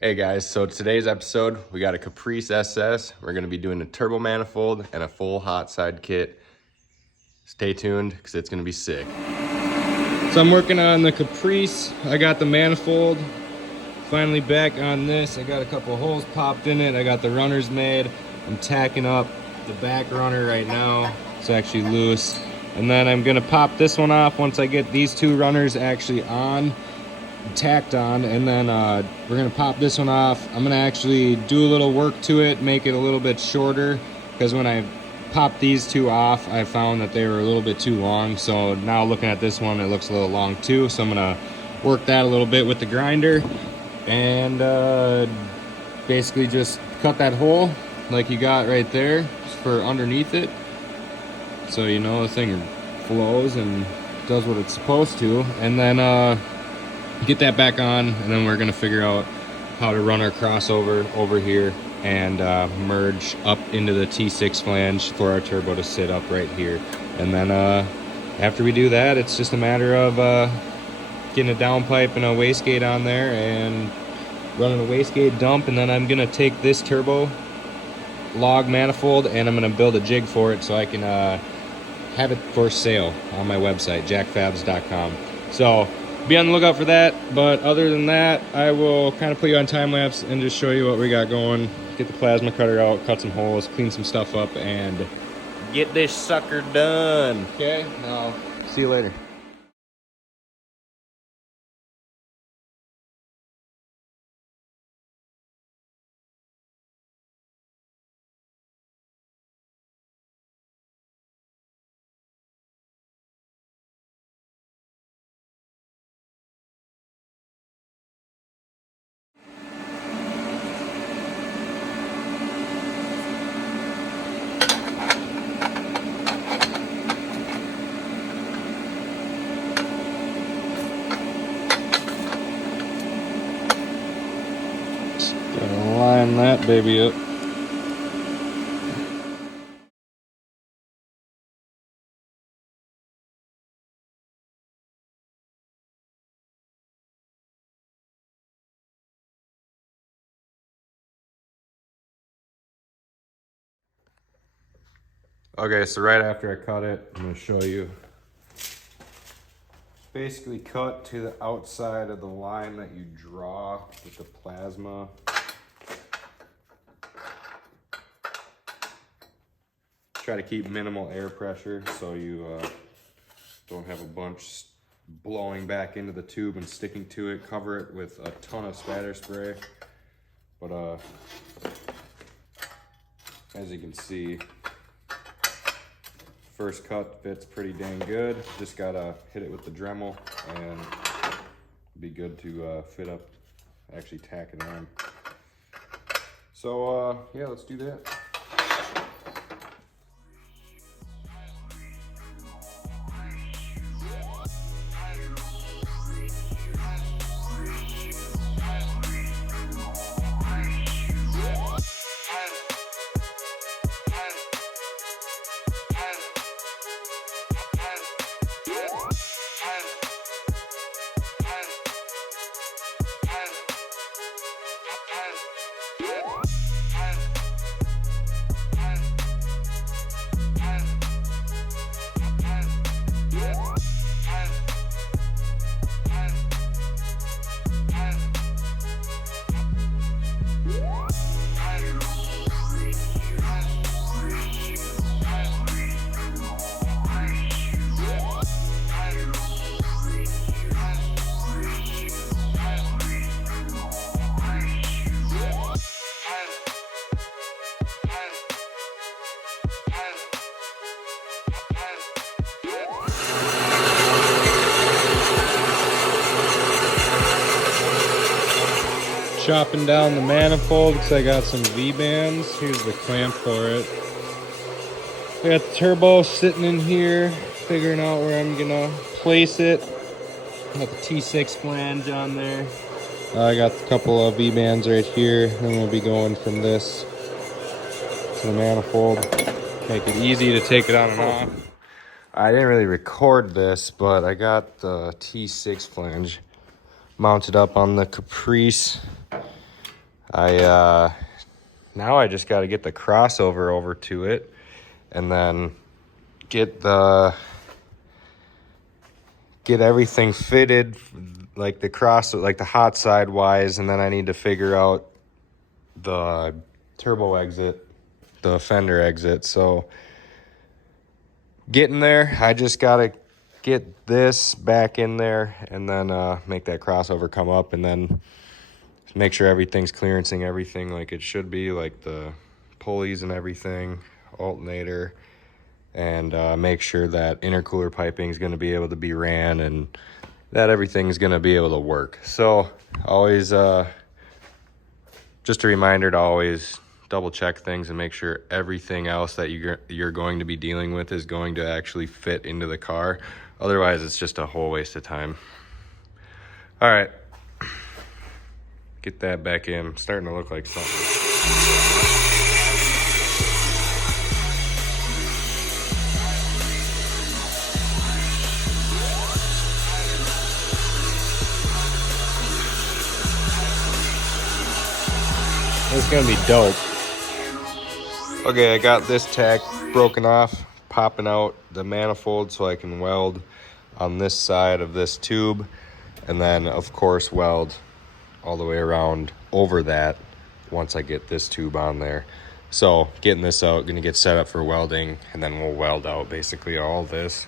Hey guys, so today's episode, we got a Caprice SS. We're gonna be doing a turbo manifold and a full hot side kit. Stay tuned, because it's gonna be sick. So I'm working on the Caprice. I got the manifold finally back on this. I got a couple holes popped in it. I got the runners made. I'm tacking up the back runner right now. It's actually loose. And then I'm gonna pop this one off once I get these two runners actually on, tacked on, and then we're gonna pop this one off. I'm gonna actually do a little work to it, make it a little bit shorter, because when I popped these two off, I found that they were a little bit too long. So now looking at this one, it looks a little long too. So I'm gonna work that a little bit with the grinder and basically just cut that hole like you got right there for underneath it, so you know the thing flows and does what it's supposed to, and then get that back on, and then we're gonna figure out how to run our crossover over here and merge up into the T6 flange for our turbo to sit up right here. And then after we do that, it's just a matter of getting a downpipe and a wastegate on there and running a wastegate dump. And then I'm gonna take this turbo log manifold and I'm gonna build a jig for it so I can have it for sale on my website, jackfabs.com. So be on the lookout for that. But other than that, I will kind of put you on time lapse and just show you what we got going. Get the plasma cutter out, cut some holes, clean some stuff up, and get this sucker done. Okay, now see you later. Gotta line that baby up. Okay, so right after I cut it, I'm gonna show you. Basically cut to the outside of the line that you draw with the plasma. Try to keep minimal air pressure so you don't have a bunch blowing back into the tube and sticking to it. Cover it with a ton of spatter spray. But as you can see, first cut fits pretty dang good. Just gotta hit it with the Dremel and be good to fit up, actually tack it on. So yeah, let's do that. Chopping down the manifold because I got some V-bands. Here's the clamp for it. I got the turbo sitting in here, figuring out where I'm gonna place it. Got the T6 flange on there. I got a couple of V-bands right here, and we'll be going from this to the manifold. Make it easy to take it on and off. I didn't really record this, but I got the T6 flange mounted up on the Caprice Now I just got to get the crossover over to it, and then get everything fitted, like the hot side wise, and then I need to figure out the turbo exit, the fender exit. So getting there, I just got to get this back in there, and then make that crossover come up, and then make sure everything's clearancing everything like it should be, like the pulleys and everything, alternator, and make sure that intercooler piping is going to be able to be ran and that everything's going to be able to work. So always, just a reminder to always double check things and make sure everything else that you're going to be dealing with is going to actually fit into the car. Otherwise, it's just a whole waste of time. All right. Get that back in. Starting to look like something. It's gonna be dope. Okay, I got this tack broken off, popping out the manifold so I can weld on this side of this tube, and then of course weld all the way around over that once I get this tube on there. So getting this out, gonna get set up for welding, and then we'll weld out basically all this.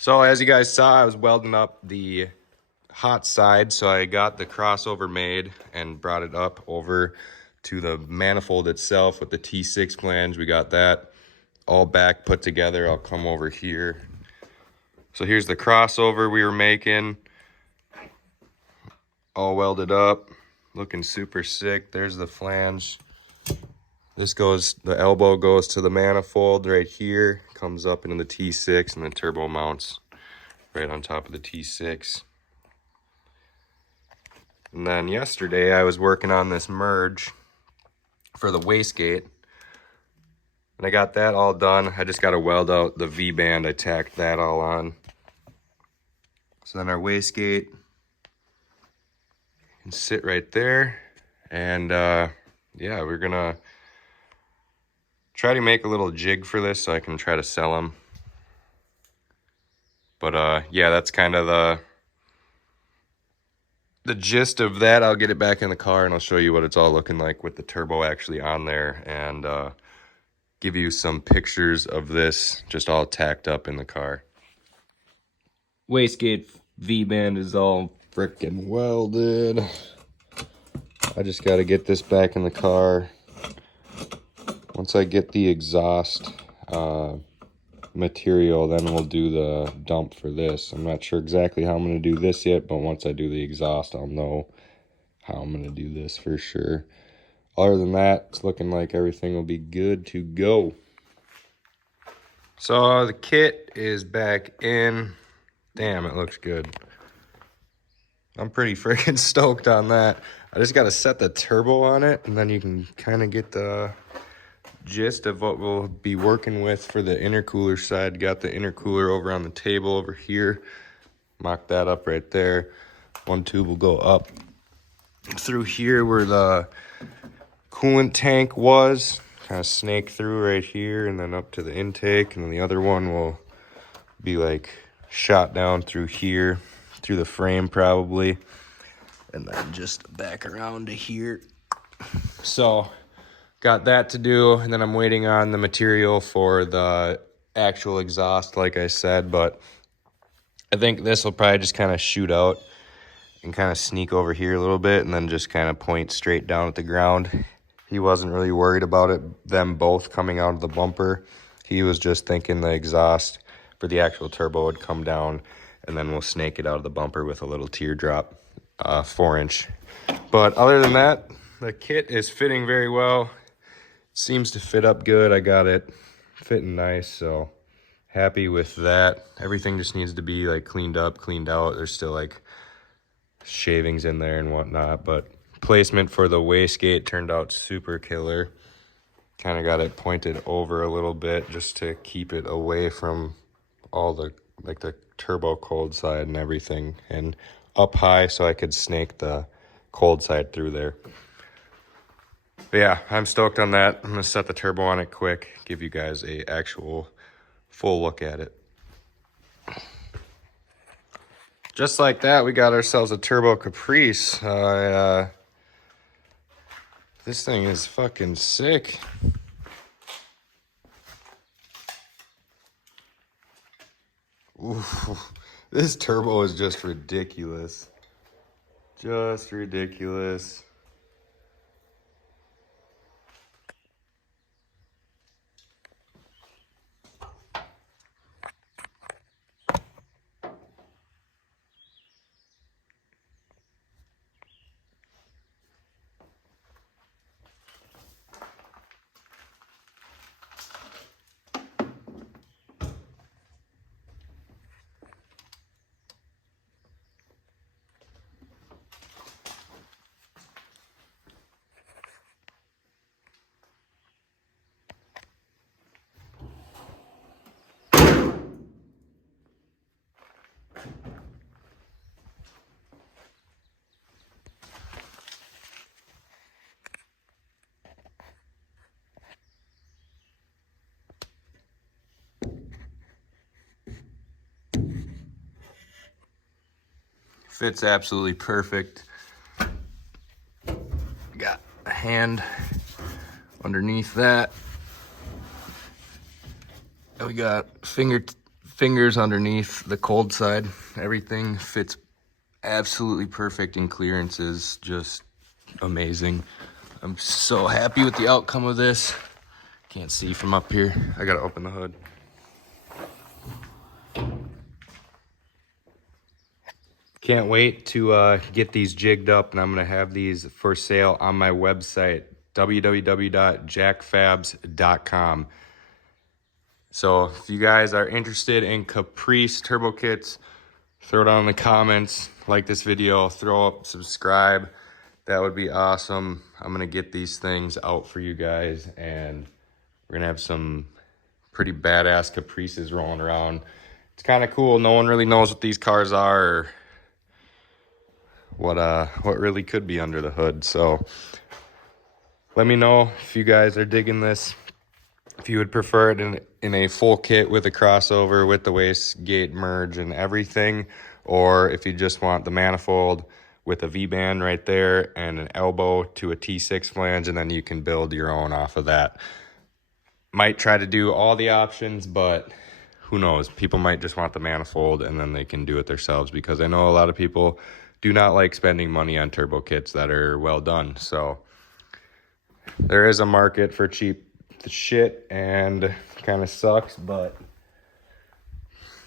So as you guys saw, I was welding up the hot side, so I got the crossover made and brought it up over to the manifold itself with the T6 flange. We got that all back put together. I'll come over here. So here's the crossover we were making, all welded up, looking super sick. There's the flange. This goes, the elbow goes to the manifold right here, comes up into the T6, and the turbo mounts right on top of the T6. And then yesterday I was working on this merge for the wastegate, and I got that all done. I just got to weld out the V-band. I tacked that all on. So then our wastegate can sit right there, and yeah, we're gonna try to make a little jig for this so I can try to sell them. But yeah, that's kind of the gist of that. I'll get it back in the car and I'll show you what it's all looking like with the turbo actually on there, and give you some pictures of this just all tacked up in the car. Wastegate V-band is all freaking welded. I just got to get this back in the car. Once I get the exhaust material, then we'll do the dump for this. I'm not sure exactly how I'm going to do this yet, but once I do the exhaust, I'll know how I'm going to do this for sure. Other than that, it's looking like everything will be good to go. So the kit is back in. Damn, it looks good. I'm pretty freaking stoked on that. I just got to set the turbo on it, and then you can kind of get the gist of what we'll be working with for the intercooler side. Got the intercooler over on the table over here. Mock that up right there. One tube will go up through here where the coolant tank was. Kind of snake through right here and then up to the intake. And then the other one will be like shot down through here, through the frame probably. And then just back around to here. So got that to do, and then I'm waiting on the material for the actual exhaust, like I said, but I think this will probably just kind of shoot out and kind of sneak over here a little bit and then just kind of point straight down at the ground. He wasn't really worried about them both coming out of the bumper. He was just thinking the exhaust for the actual turbo would come down, and then we'll snake it out of the bumper with a little teardrop, 4-inch. But other than that, the kit is fitting very well. Seems to fit up good. I got it fitting nice, so happy with that. Everything just needs to be like cleaned up, cleaned out. There's still like shavings in there and whatnot, but placement for the wastegate turned out super killer. Kind of got it pointed over a little bit just to keep it away from all the like the turbo cold side and everything, and up high so I could snake the cold side through there. But yeah, I'm stoked on that. I'm gonna set the turbo on it quick, give you guys a actual full look at it. Just like that, we got ourselves a turbo Caprice. This thing is fucking sick. Ooh, this turbo is just ridiculous. Just ridiculous. Fits absolutely perfect. Got a hand underneath that. We got fingers underneath the cold side. Everything fits absolutely perfect, and clearance is just amazing. I'm so happy with the outcome of this. Can't see from up here. I gotta open the hood. Can't wait to get these jigged up, and I'm gonna have these for sale on my website, www.jackfabs.com. So if you guys are interested in Caprice turbo kits, throw it down in the comments, like this video, throw up, subscribe. That would be awesome. I'm gonna get these things out for you guys, and we're gonna have some pretty badass Caprices rolling around. It's kind of cool. No one really knows what these cars are or what really could be under the hood. So let me know if you guys are digging this. If you would prefer it in a full kit with a crossover, with the wastegate merge and everything, or if you just want the manifold with a V-band right there and an elbow to a T6 flange, and then you can build your own off of that. Might try to do all the options, but who knows? People might just want the manifold and then they can do it themselves, because I know a lot of people do not like spending money on turbo kits that are well done. So there is a market for cheap shit, and kind of sucks, but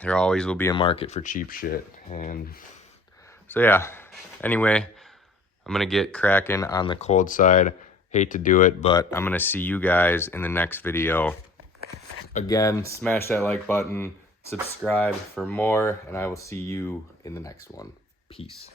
there always will be a market for cheap shit. And so yeah, anyway, I'm gonna get cracking on the cold side. Hate to do it, but I'm gonna see you guys in the next video. Again, smash that like button, subscribe for more, and I will see you in the next one. Peace.